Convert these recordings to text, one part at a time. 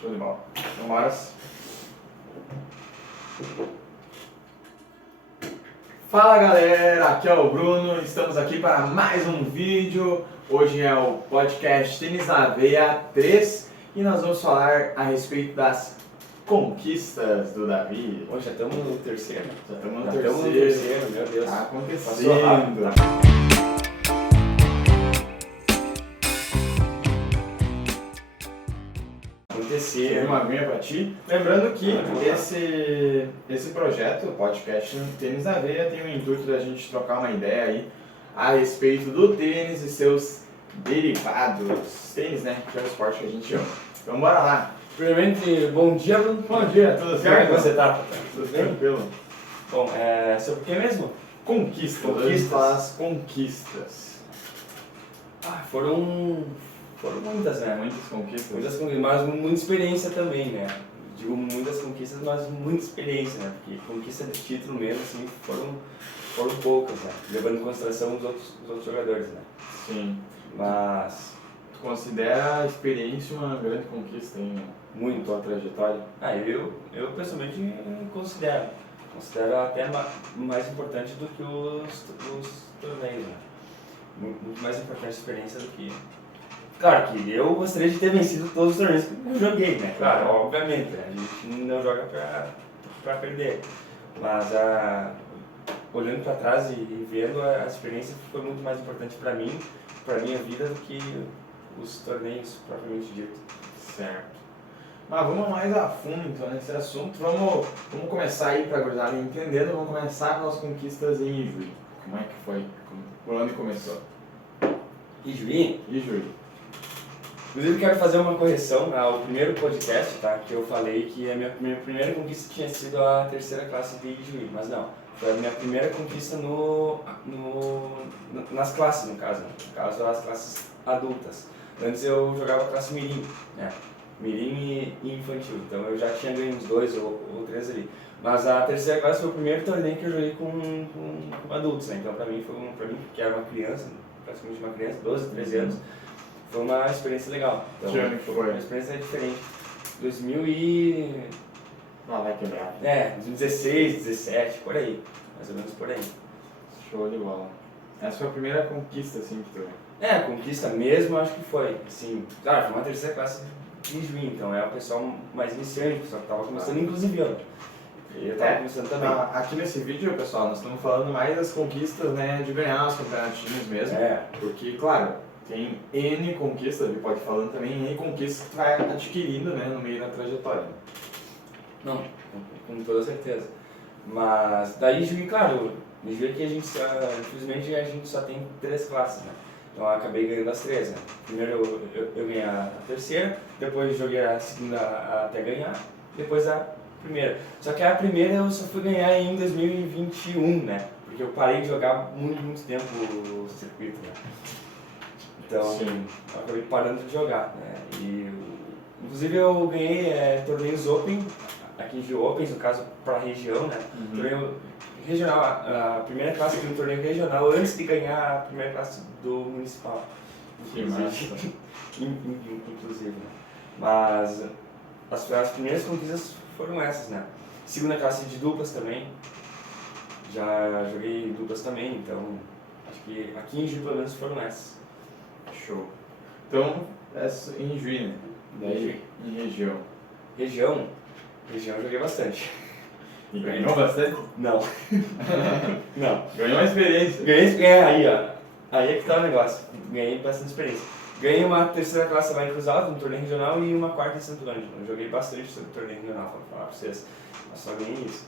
Show de bola. Vambora. Fala galera, aqui é o Bruno, estamos aqui para mais um vídeo. Hoje é o podcast Tênis na Veia 3 e nós vamos falar a respeito das conquistas do Davi. Hoje já estamos no terceiro. Já estamos Já no estamos no terceiro. terceiro, meu Deus. Tá Passou rápido, acontecendo. tá? Tem uma aguinha pra ti. Lembrando que esse projeto, o podcast Tênis na Veia, tem o intuito da gente trocar uma ideia aí a respeito do tênis e seus derivados. Tênis, né? Que é o esporte que a gente ama. Então bora lá. Primeiramente, bom dia, Bruno. Bom dia, tudo Como é certo? que você tá? Tudo tranquilo? Bom, sobre o que mesmo? Conquistas. Hoje a gente fala das conquistas. Foram muitas, né? Muitas conquistas. Muitas conquistas, mas muita experiência também, né? Digo muitas conquistas, mas muita experiência, né? Porque conquista de título mesmo, assim, foram poucas, né? Levando em consideração os outros jogadores, né? Sim. Mas... Tu considera a experiência uma grande conquista em tua trajetória? Eu pessoalmente considero até mais importante do que os torneios, né? Muito mais importante a experiência do que... Claro que eu gostaria de ter vencido todos os torneios que eu joguei, né? Claro, obviamente, a gente não joga pra perder. Mas olhando pra trás e vendo, a experiência foi muito mais importante pra mim, pra minha vida, do que os torneios propriamente dito. Certo. Mas vamos mais a fundo então nesse assunto. Vamos começar aí pra gurizada entendendo. Vamos começar com as conquistas em Ijuí. Como é que foi? Por onde começou? Ijuí? Ijuí. Inclusive quero fazer uma correção ao primeiro podcast, tá? Que eu falei que a minha primeira conquista tinha sido a terceira classe de Ijuí, mas não. Foi a minha primeira conquista nas classes, no caso. No caso, as classes adultas. Antes eu jogava a classe mirim, né? Mirim e infantil, então eu já tinha ganho uns 2 ou 3 ali. Mas a terceira classe foi o primeiro torneio que eu joguei com adultos, né? Então pra mim, que era uma criança, praticamente uma criança, 12, 13 anos, foi uma experiência legal. Então, Que ano que foi? Uma experiência diferente. 2016, 17, por aí. Mais ou menos por aí. Show de bola. Essa foi a primeira conquista assim que tu... A conquista mesmo, acho que foi. Assim, claro, foi uma terceira classe de Ijuí, então é o pessoal mais iniciante, o pessoal que estava começando, inclusive eu. E eu estava começando também. Aqui nesse vídeo, pessoal, nós estamos falando mais das conquistas, né, de ganhar os campeonatinhos mesmo. Porque, claro, tem N conquistas, ele pode ir falando também, N conquistas que tu vai adquirindo, né, no meio da trajetória. Não, com toda certeza. Mas daí Ijuí, claro, Ijuí que infelizmente a gente só tem 3 classes, né? Então eu acabei ganhando as 3, né? Primeiro eu ganhei a terceira, depois joguei a segunda até ganhar, depois a primeira. Só que a primeira eu só fui ganhar em 2021, né? Porque eu parei de jogar muito tempo o circuito, né? Então eu acabei parando de jogar, né? Inclusive eu ganhei torneios Open, aqui de Opens, no caso para a região, né? Torneio regional, a primeira classe de um torneio regional antes de ganhar a primeira classe do municipal. Que massa. Inclusive, né? Mas as primeiras conquistas foram essas, né? Segunda classe de duplas também, já joguei duplas também, então acho que aqui em Juí pelo menos foram essas. Show. Então, essa em Juí, né? Daí em região. Região eu joguei bastante. E ganhou bastante? Não. Não. Ganhou uma experiência. Aí é que tá o negócio. Ganhei bastante experiência. Ganhei uma terceira classe lá em Cruz Alta, no torneio regional, e uma quarta em Santo Ângelo. Eu joguei bastante no torneio regional, pra falar pra vocês. Mas só ganhei isso.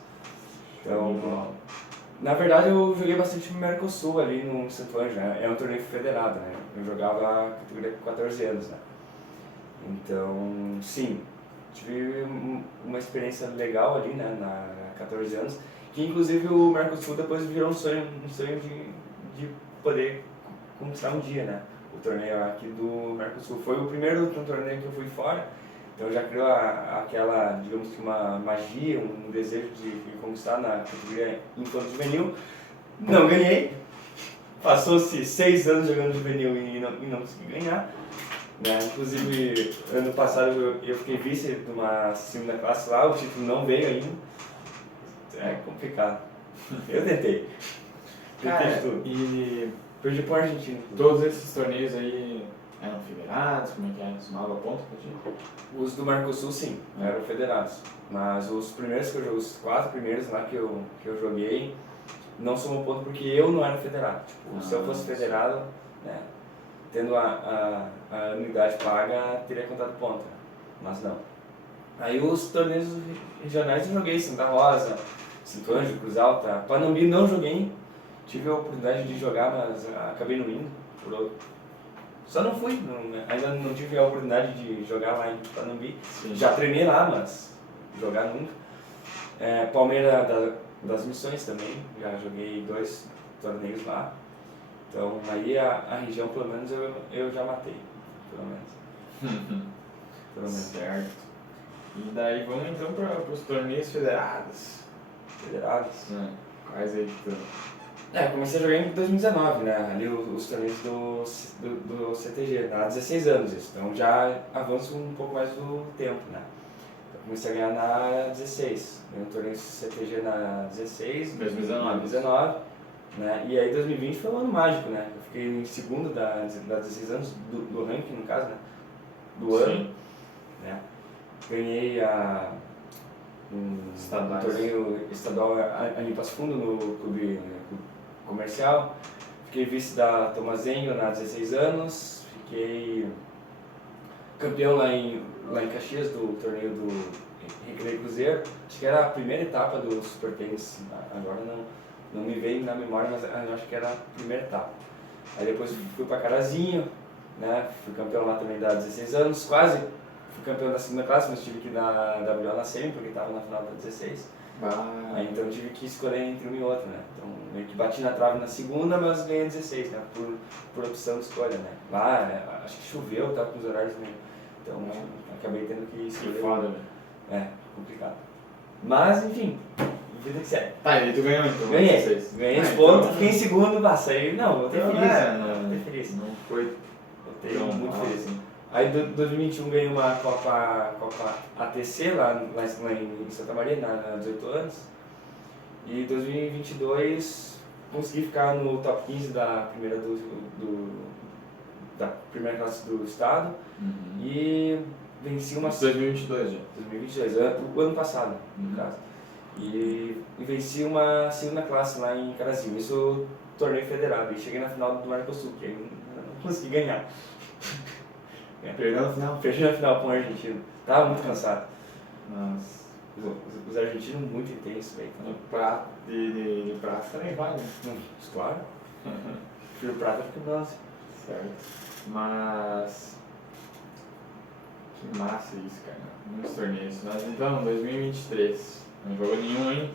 Então, na verdade eu joguei bastante no Mercosul ali no Santo Ângelo, né? É um torneio federado, né? Eu jogava a categoria com 14 anos, né? Então, sim, tive uma experiência legal ali, né, na 14 anos, que inclusive o Mercosul depois virou um sonho de poder conquistar um dia, né, o torneio aqui do Mercosul. Foi o primeiro torneio que eu fui fora, então já criou aquela, digamos que uma magia, um desejo de conquistar na categoria infanto-juvenil. Não ganhei, passou-se 6 anos jogando juvenil e não consegui ganhar. Né? Inclusive, ano passado eu fiquei vice de uma segunda classe lá, o título não veio ainda. É complicado. Eu tentei. Tentei de tudo. E Perdi pro Argentina. todos esses torneios aí eram federados? Como é que é? Somava ponto pra ti? Os do Mercosul, sim, eram federados. Mas os primeiros que eu joguei, os 4 primeiros lá que eu joguei, não somou ponto porque eu não era federado. Tipo, se eu fosse federado, né, tendo a anuidade paga, teria contado ponto. Mas não. Aí os torneios regionais eu joguei, Santa Rosa, Santo Ângelo, Cruz Alta. Panambi não joguei, tive a oportunidade de jogar, mas acabei não indo. Só não fui, ainda não tive a oportunidade de jogar lá em Panambi. Sim. Já treinei lá, mas jogar nunca. Palmeira das Missões também, já joguei 2 torneios lá. Então aí a região pelo menos eu já matei, pelo menos. Pelo menos. Certo. E daí vamos então para os torneios federados. Federados. Quais aí que tu... Comecei a jogar em 2019, né? Ali os torneios do CTG, há 16 anos isso. Então já avanço um pouco mais do tempo, né? Eu comecei a ganhar na 16. Ganhei um torneio CTG na 16, 2019. Né? E aí 2020 foi um ano mágico, né? Eu fiquei em segundo da 16 anos, do ranking no caso, né? Do ano. Né? Ganhei um torneio estadual ali em Passo Fundo, no clube comercial. Fiquei vice da Tomazenho na 16 anos. Fiquei campeão lá em Caxias do torneio do Recreio Cruzeiro. Acho que era a primeira etapa do Super Tênis. Agora não me veio na memória, mas eu acho que era a primeira etapa. Aí depois fui para Carazinho, né? Fui campeão lá também da 16 anos, quase fui campeão da segunda classe, mas tive que ir na WO na semi, porque estava na final da 16. Aí então tive que escolher entre um e outro, né? Então meio que bati na trave na segunda, mas ganhei 16, né? Por opção de escolha, né? Lá, acho que choveu, tava com os horários meio... Então acabei tendo que escolher. Que foda, velho. Complicado. Mas, enfim, vida que segue. Tá, e tu ganhou então? Ganhei os pontos, fiquei em segundo, passei. Aí, não, eu tenho feliz. Não foi Eu tenho muito feliz. Assim. Aí em 2021 ganhei uma Copa ATC lá em Santa Maria, na 18 anos. E em 2022 consegui ficar no top 15 da primeira classe do estado. E venci uma... 2022 já. 2022, o ano passado, no caso. E venci uma segunda classe lá em Carazinho. Isso torneio federado. E cheguei na final do Mercosul, que aí não consegui ganhar. Perdeu na final? Perdi na final com o argentino. Tava muito cansado. Nossa. Os argentinos muito intensos, velho. De prata também vai, né? Claro. Prefiro prata do que bronze. Certo. Mas... que massa isso, cara. Muitos torneios. Mas então, 2023. Não jogou nenhum ainda?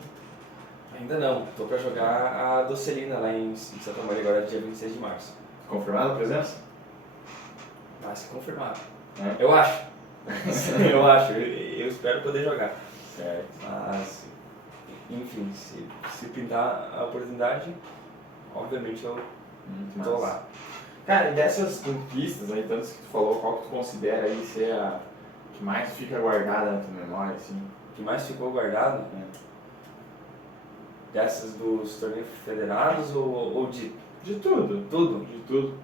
Ainda não. Tô pra jogar a Docelina lá em Santa Maria agora, dia 26 de março. Confirmada a presença? Vai se confirmar. É? Eu acho. Eu acho. Eu espero poder jogar. Certo. Mas, enfim, se pintar a oportunidade, obviamente eu tô lá. Cara, e dessas conquistas aí, tantas que tu falou, qual que tu considera aí ser a que mais fica guardada na tua memória, assim? O que mais ficou guardado? Dessas dos torneios federados ou de... De tudo. Tudo? De tudo.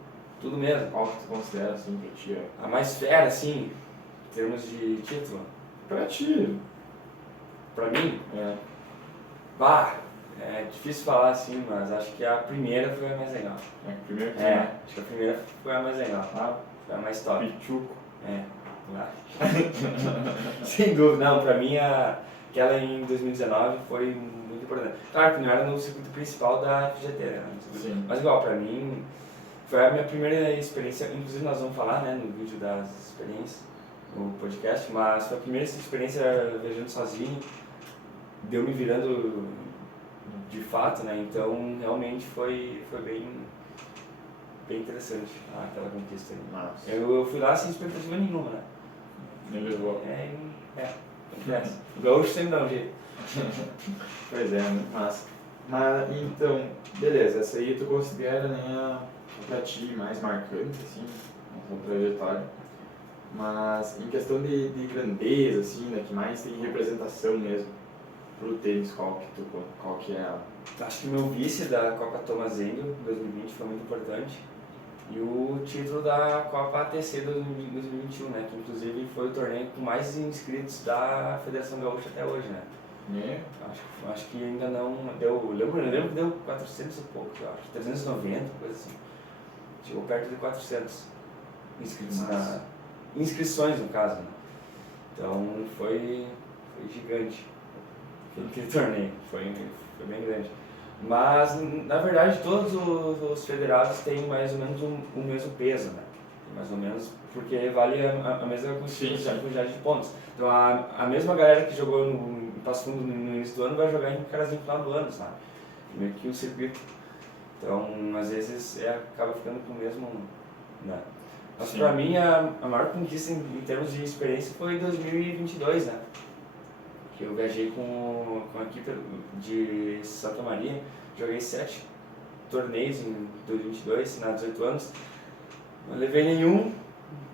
Tudo mesmo. Qual que tu considera, assim, pra ti? A mais fera, assim, em termos de título? Pra ti. Pra mim? É. É difícil falar assim, mas acho que a primeira foi a mais legal. É, primeiro que Acho que a primeira foi a mais legal. Foi a mais top. Pichuco. Sem dúvida, não, pra mim aquela em 2019 foi muito importante. Claro que não era no circuito principal da FGT, né? Sim. Mas igual, pra mim foi a minha primeira experiência, inclusive nós vamos falar, né, no vídeo das experiências, no podcast, mas foi a primeira experiência viajando sozinho, deu me virando de fato, né? Então realmente foi bem interessante aquela conquista. Nossa. Eu fui lá sem expectativa nenhuma, né? Nem levou. Acontece. O gaúcho sempre dá um jeito. Pois é, muito massa. Mas então, beleza, essa aí tu considera, né, pra ti mais marcante, assim, na tua trajetória. Mas em questão de grandeza, assim, né, que mais tem representação mesmo pro tênis, qual que é a... Acho que o meu vice da Copa Thomas Engel 2020 foi muito importante. E o título da Copa ATC 2021, né? Que inclusive foi o torneio com mais inscritos da Federação Gaúcha até hoje, né? Acho que ainda não deu. Eu lembro que deu 400 e pouco, eu acho. 390, coisa assim. Chegou perto de 400 inscritos inscrições, no caso, né? Então foi gigante aquele torneio, foi bem grande. Mas, na verdade, todos os federados têm mais ou menos o mesmo peso, né? Mais ou menos, porque vale a mesma quantidade de pontos. Então, a mesma galera que jogou no Passo Fundo no início do ano vai jogar em Carazinho no final do ano, sabe? Meio que o circuito. Então, às vezes, acaba ficando com o mesmo... Né? Mas, pra mim, a maior conquista em termos de experiência foi 2022, né? Que eu viajei com a equipe de Santa Maria, joguei 7 torneios em 2022, na 18 anos, não levei nenhum,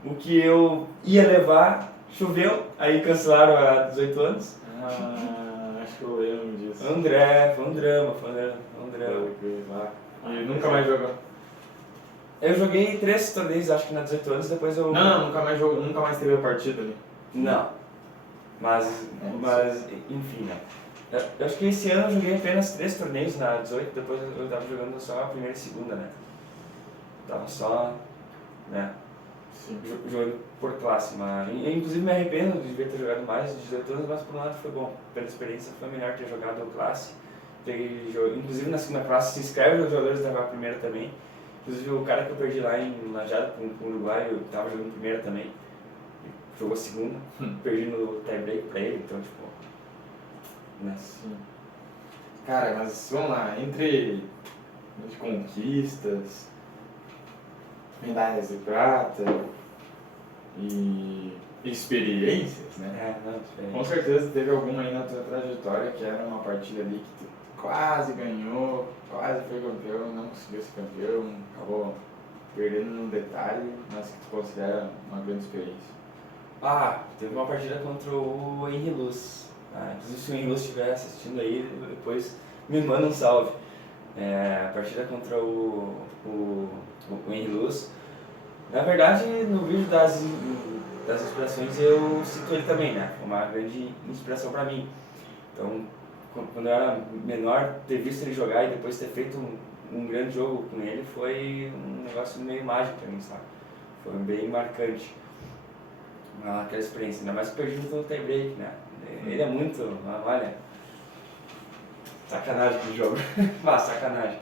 o que eu ia levar choveu, aí cancelaram a 18 anos. Acho que eu lembro disso. Foi um drama. E nunca mais jogou? Eu joguei 3 torneios, acho que na 18 anos, depois eu... Não, nunca mais jogou, nunca mais teve a partida ali. Não. Mas enfim, né? Eu acho que esse ano eu joguei apenas 3 torneios na 18, depois eu tava jogando só a primeira e segunda, né? Tava só, né? Jogando por classe, mas eu, inclusive me arrependo de devia ter jogado mais de 18 anos, mas por um lado foi bom. Pela experiência foi melhor ter jogado classe. Inclusive na segunda classe se inscreve os jogadores da primeira também. Inclusive o cara que eu perdi lá em Lajado com o Uruguai, eu tava jogando primeira também. Jogou segunda, perdi no tie-break pra ele, então tipo... Né? Sim. Cara, mas vamos lá, entre conquistas, medalhas de prata e experiências, né? Com certeza teve alguma aí na tua trajetória que era uma partida ali que tu quase ganhou, quase foi campeão, não conseguiu ser campeão, acabou perdendo num detalhe, mas que tu considera uma grande experiência. Teve uma partida contra o Henry Luz. Inclusive se o Henry Luz estiver assistindo aí, depois me manda um salve. A partida contra o Henry Luz. Na verdade, no vídeo das inspirações eu cito ele também, né? Foi uma grande inspiração para mim. Então, quando eu era menor, ter visto ele jogar e depois ter feito um grande jogo com ele foi um negócio meio mágico para mim, sabe? Foi bem marcante. Aquela experiência, ainda mais que perdi no tie-break, né? Ele é muito, olha, sacanagem de jogo. Sacanagem.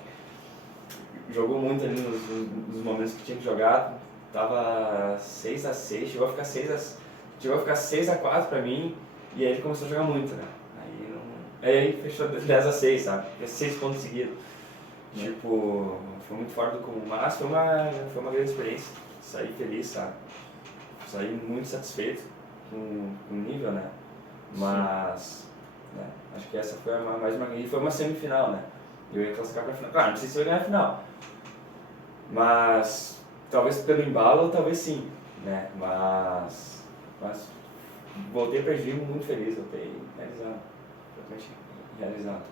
Jogou muito ali nos momentos que tinha que jogar, tava 6-6, chegou a ficar 6-4 pra mim, e aí ele começou a jogar muito, né? Aí fechou 10-6, sabe? 6 pontos seguidos. Tipo, foi muito fora do comum, mas foi uma grande experiência. Saí feliz, sabe? Saí muito satisfeito com o nível, né? Mas, né, acho que essa foi mais uma... E foi uma semifinal, né? Eu ia classificar pra final. Claro, não sei se eu ia ganhar a final. Mas, talvez pelo embalo, ou talvez sim, né? Mas voltei pra Gimo muito feliz, voltei realizado.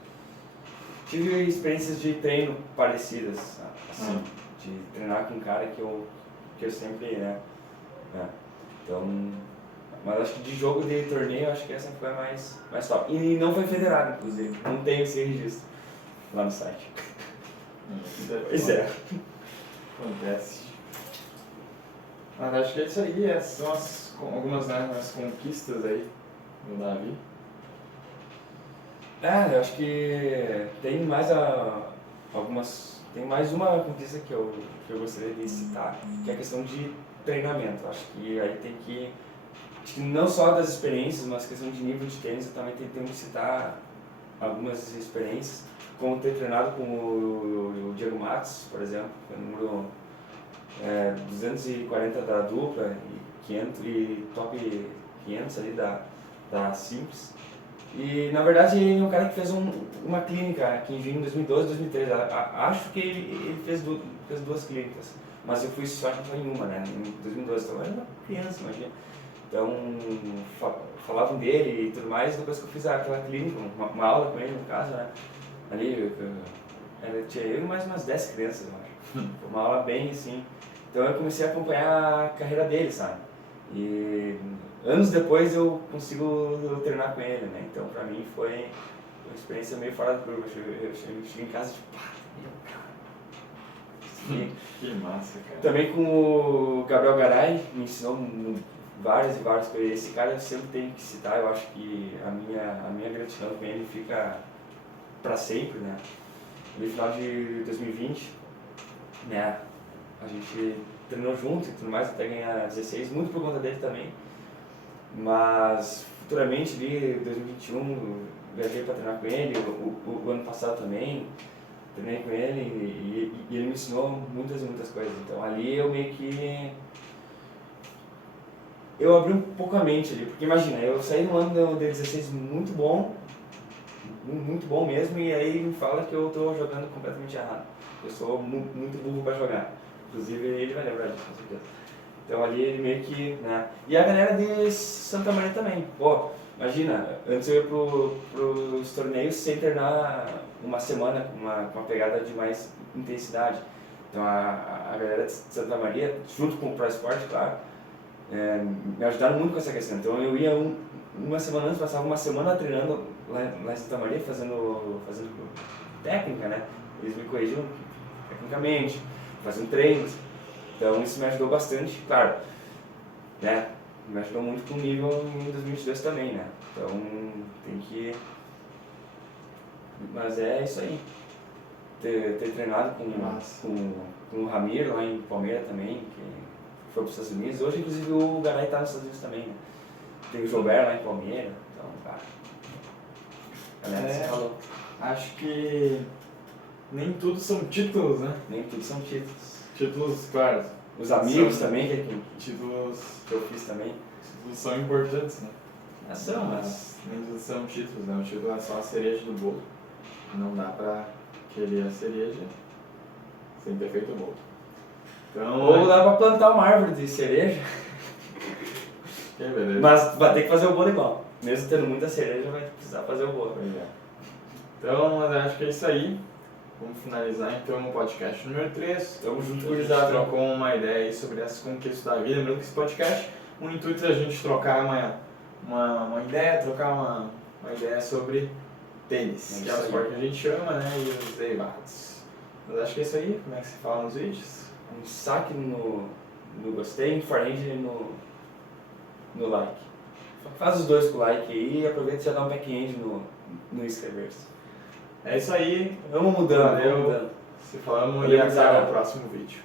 Tive experiências de treino parecidas, assim, de treinar com um cara que eu sempre, né? Então, mas acho que de jogo de torneio, acho que essa foi a mais top. E não foi federado, inclusive, não tem esse registro lá no site. Pois é. Acontece. Mas acho que é isso aí, essas são algumas as conquistas aí do Davi. Eu acho que tem mais tem mais uma conquista que eu gostaria de citar, que é a questão de treinamento. Acho que aí tem que não só das experiências, mas questão de nível de tênis, eu também tenho que citar algumas experiências, como ter treinado com o Diego Matos, por exemplo, que é o número 240 da dupla e top 500 ali da Simples. E na verdade ele é um cara que fez uma clínica aqui em 2012, 2013. Acho que ele fez 2 clínicas. mas eu fui só em uma, né, em 2012, então eu era uma criança, imagina. Então, falavam dele e tudo mais, depois que eu fiz aquela clínica, uma aula com ele, no caso, né, ali, tinha eu e mais umas 10 crianças, eu acho. Foi uma aula bem assim. Então eu comecei a acompanhar a carreira dele, sabe? E anos depois eu consigo treinar com ele, né? Então pra mim foi uma experiência meio fora da curva. Eu cheguei em casa tipo, pá, meu cara. Que massa, cara. Também com o Gabriel Garay, me ensinou várias e várias coisas. Esse cara eu sempre tenho que citar, eu acho que a minha gratidão com ele fica pra sempre, né? No final de 2020, né, a gente treinou junto e tudo mais até ganhar 16, muito por conta dele também. Mas futuramente, ali, 2021, viajei para treinar com ele, o ano passado também, treinei com ele e ele me ensinou muitas e muitas coisas. Então ali eu meio que... eu abri um pouco a mente ali, porque imagina, eu saí no ano de 16 muito bom mesmo, e aí me fala que eu tô jogando completamente errado. Eu sou muito burro para jogar. Inclusive ele vai lembrar disso, com certeza. Então ali ele meio que, né? E a galera de Santa Maria também. Pô, imagina, antes eu ia pros torneios sem treinar uma semana com uma pegada de mais intensidade. Então a galera de Santa Maria, junto com o Pro Sport, claro, me ajudaram muito com essa questão. Então eu ia uma semana antes, passava uma semana treinando lá em Santa Maria, fazendo técnica, né? Eles me corrigiam tecnicamente, fazendo treinos. Então isso me ajudou bastante, claro, né? Me ajudou muito com o nível em 2022 também, né? Então tem que... Mas é isso aí. Ter treinado com o Ramiro lá em Palmeiras também, que foi para os Estados Unidos. Hoje, inclusive, o Garay está nos Estados Unidos também, né? Tem o Gilberto lá em Palmeiras, então, cara... Galera, falou. Acho que nem tudo são títulos, né? Nem tudo são títulos. Títulos, claro. Os amigos também, que títulos eu fiz também. Títulos são importantes, né? São, mas... nem tudo são títulos, né? O título é só a cereja do bolo. Não dá pra querer a cereja sem ter feito o bolo. Então, ou dá pra plantar uma árvore de cereja. Que beleza. Mas vai ter que fazer o bolo igual. Mesmo tendo muita cereja, vai precisar fazer o bolo. Pois é. Então, eu acho que é isso aí. Vamos finalizar então o podcast número 3. Tamo junto, A gente gurizada. trocou uma ideia aí sobre as conquistas da vida. Lembrando que esse podcast, o intuito é a gente trocar uma ideia, trocar uma ideia sobre tênis, que é o esporte que a gente chama, né? E os derivados. Mas acho que é isso aí. Como é que se fala nos vídeos? Um saque no gostei, um forehand no like. Faz os dois com o like aí e aproveita e já dá um backhand no inscrever-se. É isso aí. Vamos mudando, Valeu. vamos mudando. Se falamos Valeu, e até gurizada. o próximo vídeo.